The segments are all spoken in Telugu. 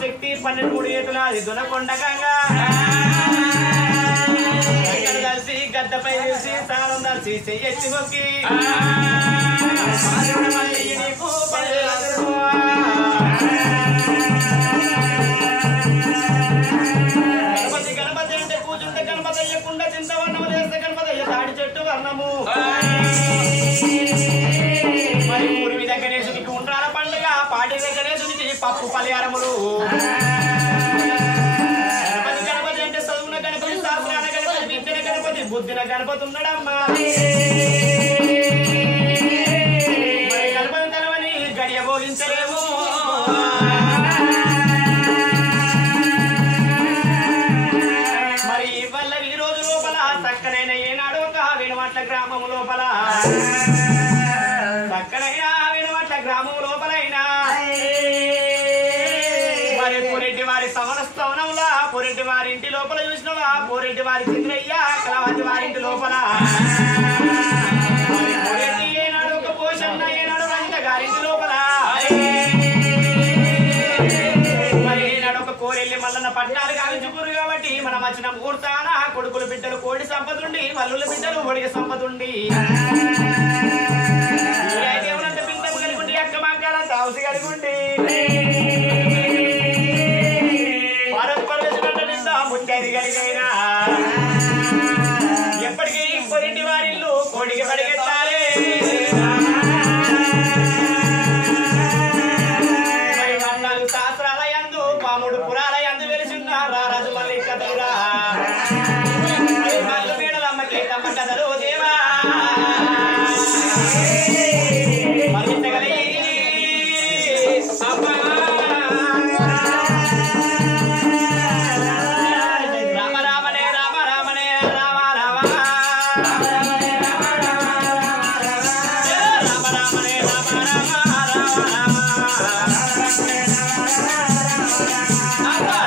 శక్తి 12 ఏతుల అది దునకొండగంగా కలిసి గద్దపై వేసి తాళం దాల్చి చెయ్యెత్తి మొక్కి గణపతి గణపతి అంటే కూర్చుంటే గణపతి అయ్యకుండా చింతవర్ణము చేస్తే గణపతి అయ్య తాడి చెట్టు వర్ణము మరి పూర్వి గణేశునికి ఉండ్రాల పండుగ పాటి గణేశునికి పప్పు పలిహారములు గణపతి గణపతి అంటే చదువున గణపతి శాస్త్రాన గణపతి విద్యన గణపతి బుద్ధిన గణపతి ఉన్నాడమ్మా మరి గణపతి తనవని గడియ బోధించలేము మరి వల్ల ఈ రోజు లోపల చక్కనైన ఏనాడు ఒక వినమట్ల గ్రామము లోపల చక్కనైన వినమట్ల గ్రామం లోపలైనా మరి పొరెడ్డి వారి సమరస్థవనంలా పొరెడ్డి వారి ఇంటి లోపల చూసినవా పొరెడ్డి వారి చంద్రయ్య కలవతి వారింటి లోపల పొరెడ్డి ఏనాడు ఒక పోషన్న ఏనాడు రంగ గారింటి లోపల మరి ఏనాడు ఒక కోరెల్లి మల్లన్న పట్టాలు గావించుకురు కాబట్టి మనం వచ్చిన ముహూర్తాన కొడుకులు బిడ్డలు కోడి సంపదుండి మల్లుల బిడ్డలు ఒడిగ సంపదుండి దేవునంత పిండం కలుగుండి అక్క మంకాల తావుసి కలుగుండి ముట్టేది కలిగైనా ఎప్పటికీ పొరింటి వారిల్లు కోడికి పడిగెత్తాలి మరి శాస్త్రాల యందు పాముడు పురాల యందు వెలిసిన రారాజు మళ్ళీ కథలురా మల్లు మేడలమ్మకి తమ్మ కథలు దేవా మరింతగలి అమ్మా Bye.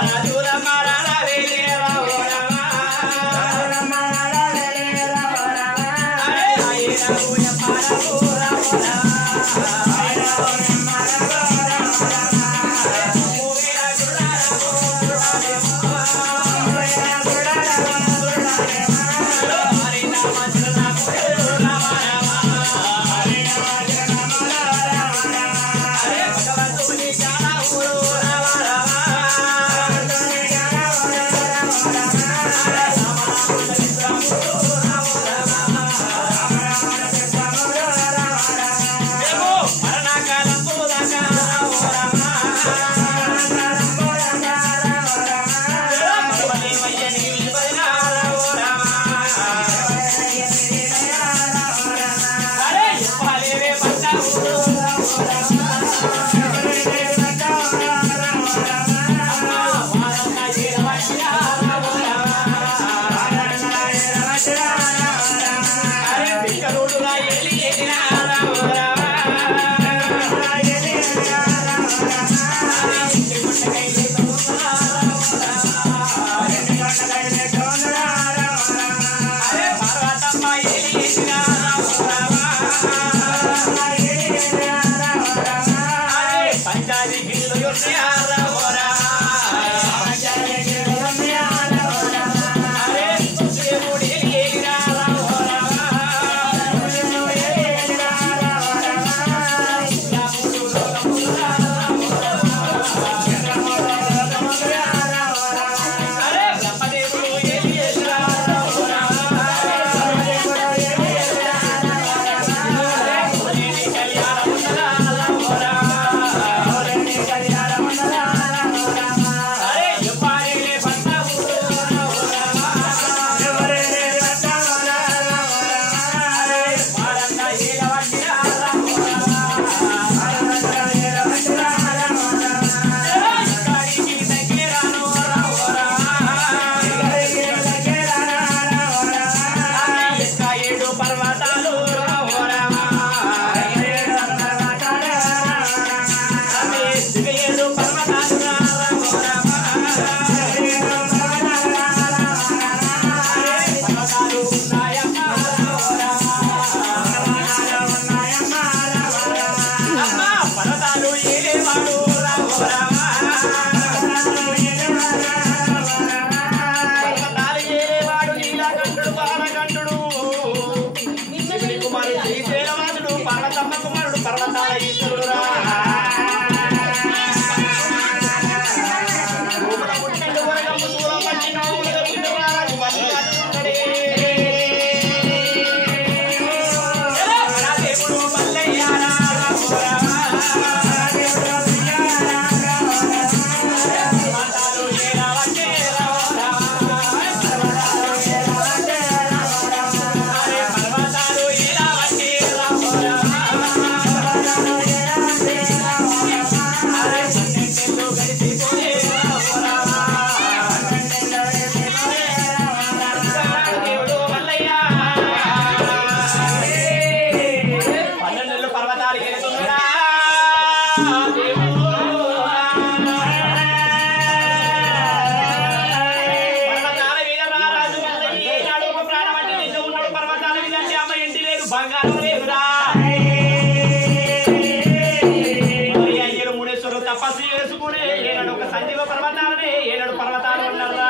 చూసుకునే ఏనాడు ఒక సంజీవ పర్వతాలనే ఏనాడు పర్వతాలు ఉన్నారా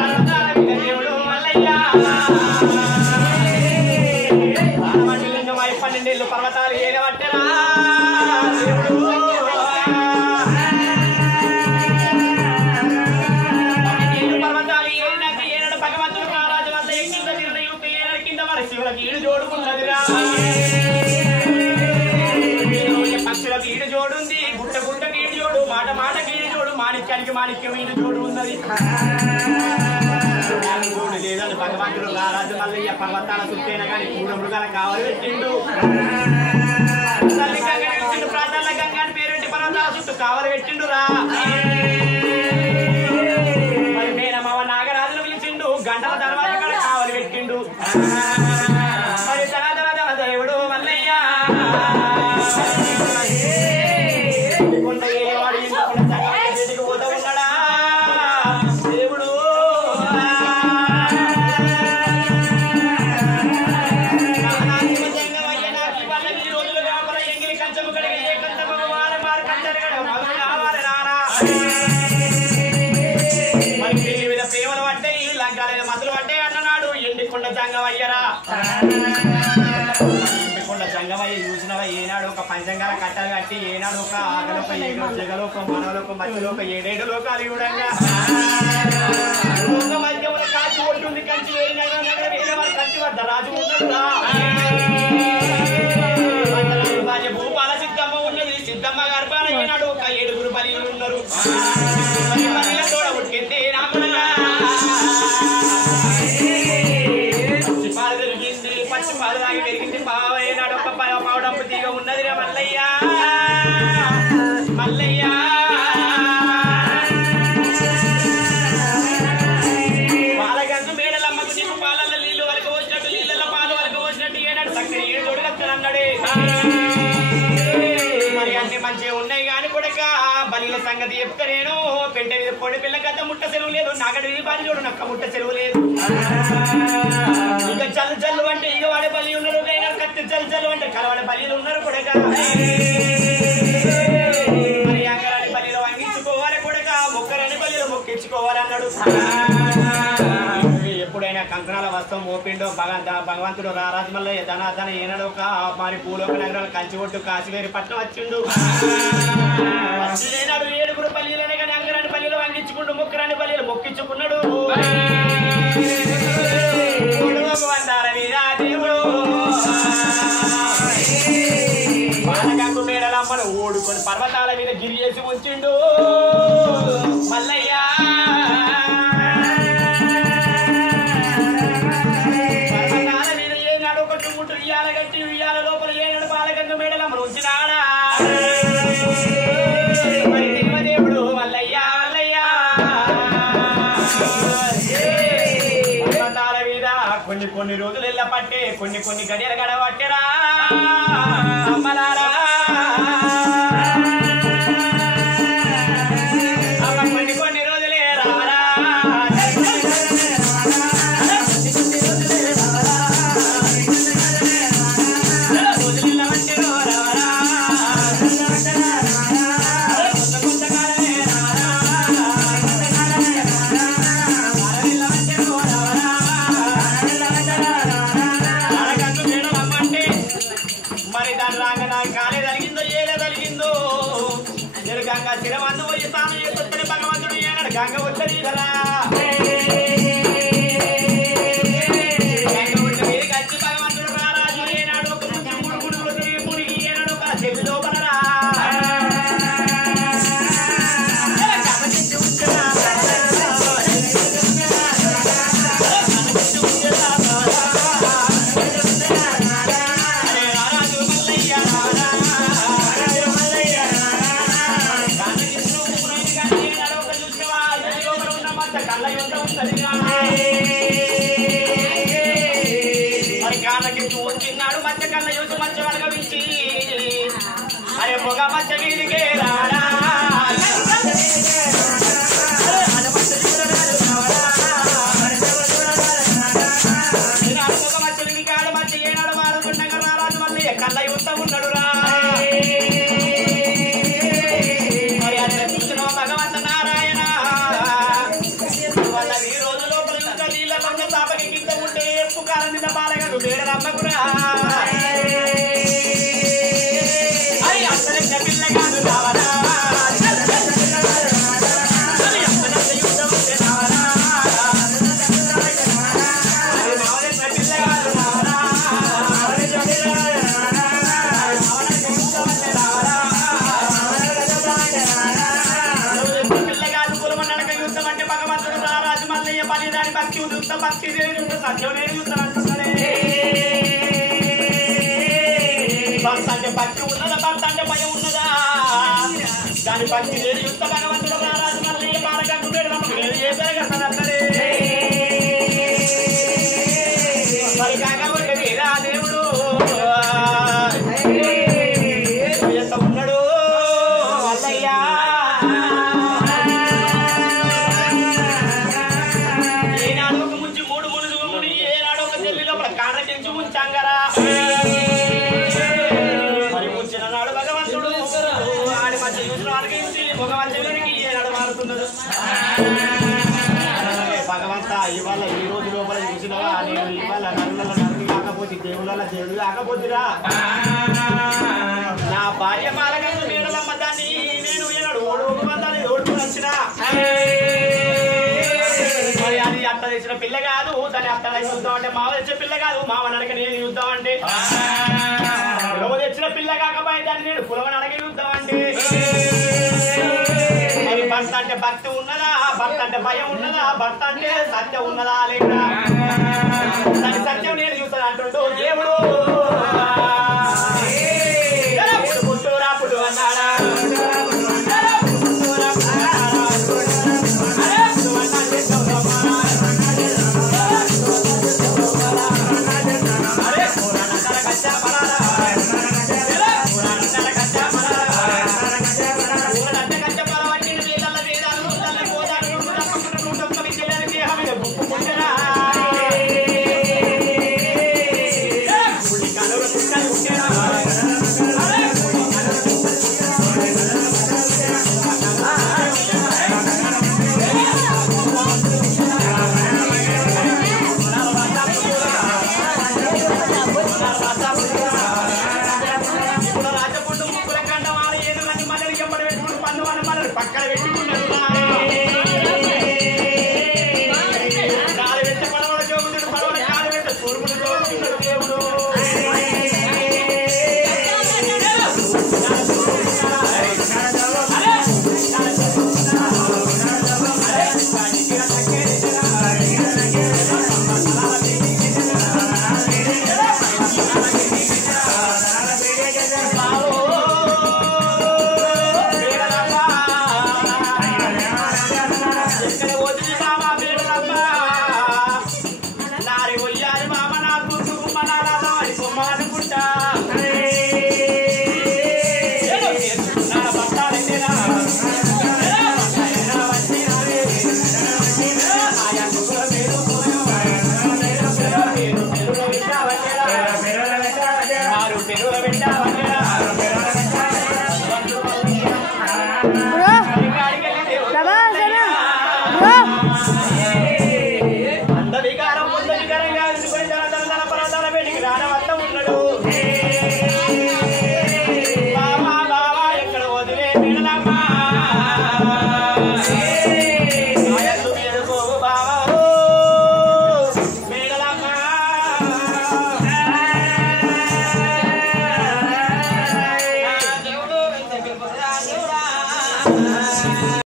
పర్వతాల మీద దేవుడు మల్లయ్య 12 ఏళ్ళు పర్వతాలు ఏడబట్టరా దేవుడు పర్వతాలు ఏడినాక ఏనాడు భగవంతుడు రారాజు వద్ద కింద నిర్ణయం ఏనాడు కింద మరి శివులకు ఈడు జోడుకున్నదిరా పక్షులకు ఈడు జోడుంది గుట్ట గుట్టకి ఈడు జోడు మాట మాటకి ఈడు జోడు మాణిక్యానికి మాణిక్యం ఈడు జోడు ఉన్నది జోడు లేదని భగవంతుడు రారాజు మల్లయ్య పర్వతాల చుట్టైన కానీ కూడ మృగాల కావాలి పెట్టిండు తల్లి గంగ నిలిచిండు ప్రాంతాల గంగ అని పేరెట్టి పర్వతాల చుట్టూ కావాలి పెట్టిండురా మరి మేనమావ నాగరాజును పిలిచిండు గంటల తర్వాత కూడా కావాలి పెట్టిండు మరి తన దేవుడు మల్లయ్య కొండ ఏవాడు ఇంటికి పోతా ఉన్నాడా దేవుడు ఈ రోజులు కావాలి ఎంగిలి కంచము కడిగి ఏ కంచ మగవారు మారు కంచరు కడ మగ కావాలి నానా మరి పెళ్లి మీద ప్రేమలు పడ్డాయి లంకాల మతులు పడ్డాయి అన్ననాడు ఎండికొండ జంగమయ్యరా ఎండికొండ జంగమయ్య చూసినవా ఏనాడు ఒక పంచంగాల కట్టలు కట్టి ఏనాడు ఒక ఆగలోక ఏడు జగలోక మనలోక మధ్యలోక 7 లోకాలు చూడంగా మధ్యముల కాచి ఒడ్డుంది కంచి వేరే వారి కంచి వద్ద రాజు ఉన్నాడురా భూపాల సిద్ధమ్మ ఉన్నది సిద్ధమ్మ గర్భాన ఏనాడు ఒక 7 బలిలు ఉన్నారు తోడ పుట్టింది రాముడుగా పచ్చిపాలు పెరిగింది పచ్చిపాలు తాగి పెరిగింది బావైనాడు ఒక పావుడంపు తీగ ఉన్నది రా మల్లయ్య మల్లయ్య పాలగంజు మేడలమ్మకు నీకు పాలల్లో నీళ్లు వరకు వచ్చినట్టు నీళ్ళల్లో పాలు వరకు వచ్చినట్టు ఏనాడు చక్కని ఏడు తోడుగచ్చని అన్నాడే మరి అన్ని మంచిగా ఉన్నాయి కానీ కొడక బలిల సంగతి చెప్తే నేను పెంట మీద పొడి పిల్ల గద్ద ముట్ట సెలవు లేదు నాగడి పాలి చూడు నక్క ముట్ట సెలవు లేదు ఇక జల్లు జల్లు అంటే ఇక వాడే బలి ఉన్నారు కత్తి జల్లు జల్లు అంటే కలవాడే బలిలు ఉన్నారు కొడక మరి అంగరాని బలిలో వంగించుకోవాలి కొడక మొక్కరని బలిలో మొక్కించుకోవాలన్నాడు ఎప్పుడైనా కంకణాల వస్త్రం మోపిండో భగవంతుడు రారాజు మల్లయ్య ధన ఏనాడు ఒక మరి పూలోక నగరాలు కంచి ఒట్టు కాశీవేరి పట్నం వచ్చిండు వచ్చినాడు 7 పల్లీలనే కానీ అంగరాని పల్లీలు వంగించుకుంటూ మొక్కరాని పల్లీలు మొక్కించుకున్నాడు దేవుడు బాలగంగు మేడలమ్మను ఓడుకొని పర్వతాల మీద గిరి చేసి ఉంచిండు మల్లయ్య పర్వతాల మీద ఏనాడు ఒక టుమ్ముట్టు ఉయ్యాల గట్టి ఉయ్యాల లోపల ఏనాడు బాలగంగు మేడలమ్మను ఉంచినాడా మరి దేవుడు మల్లయ్య మల్లయ్య పర్వతాల మీద కొన్ని రోజులు ఎల్ల పట్టే కొన్ని గడియలు గడవట్టరా అమ్మలారా కొన్ని రోజులే రారా మరి దాని రాంగ నాకు కాలే తలిగిందో ఏలే తలిగిందో నేను గంగ చిరమందు పోయి స్నానం చేస్తే భగవంతుడు ఏనాడు గంగ వచ్చి కదా గంగ వచ్చి మీరు కచ్చి భగవంతుడు రారాజు ఏనాడు ఒక ముడికి ఏనాడు ఒక చెవి లోపలరా మరి కాళ్ళకి చూస్తున్నాడు మచ్చ కళ్ళ చూసి మచ్చ వలగవించి అరే పొగ మచ్చ వీధికే రాడా పొగ మచ్చ వీధికి ఆడ మచ్చ ఏనాడు మారుతుండగా రారాజు మళ్ళీ కళ్ళ యుద్ధం ఉన్నాడు రా సత్యం చూస్తా భక్తి చూస్తా సత్యం నేను చూస్తా అంటున్నాడే భక్త అంటే భక్తి ఉన్నదా భక్త అంటే భయం ఉన్నదా దాని భక్తి నేను చూస్తా భగవంతుడు రాజు మళ్ళీ బాలకంటు నేను చేశాను కదా మరి కాకపోతే మీరా దేవుడు ఉన్నాడు అల్లయ్యా ఏనాడు ఒక ముంచి మూడు ముడి ఏనాడు ఒక చెల్లి లోపల కాళ్ళ చెంచు ముంచాంగరా మరి ముంచిన నాడు భగవంతుడు ఆడి మధ్య యూసులు అడిగించి ఒక మధ్యలోనికి ఏనాడు మారుతున్నాడు భగవంత ఇవాళ ఈ రోజు లోపల చూసినవా నేను ఇవాళ నరుల నరుని కాకపోతే దేవుళ్ళ దేవుడు కాకపోతురా నా భార్య మాలగంగా మేడలమ్మ దాన్ని నేను ఏనాడు ఓడుకోదాన్ని ఓడుకుని వచ్చినా మరి అది అత్త తెచ్చిన పిల్ల కాదు దాన్ని అత్త చూద్దాం అంటే మావ తెచ్చిన పిల్ల కాదు మావ నడక నేను చూద్దాం అంటే కులవ తెచ్చిన పిల్ల కాకపోయి దాన్ని నేను కులవ నడక చూద్దాం అంటే మరి భర్త అంటే భక్తి ఉన్నదా భర్త అంటే భయం ఉన్నదా భర్త అంటే సత్యం ఉన్నదా లేదా దాని సత్యం నేను చూస్తాను అంటుంటూ దేవుడు పుట్టు అన్నాడా పక్కన పెట్టుకున్నాడు